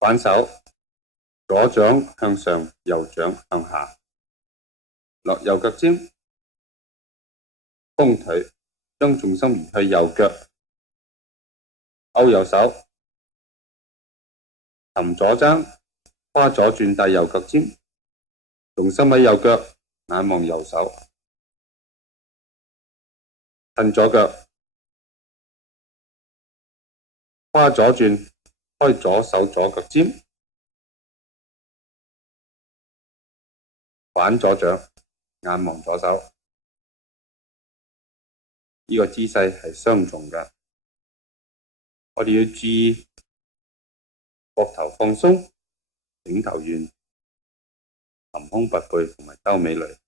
反手，左掌向上，右掌向下，落右腳尖，弓腿，將重心移去右腳，勾右手，擒左踭，跨左轉帶右腳尖，重心喺右腳，眼望右手，褪左腳，跨左轉，開左手左腳尖，反左掌，眼望左手。呢個姿勢係雙重嘅，我哋要注意膊頭放鬆，頂頭圓，含胸拔背同埋兜尾閭。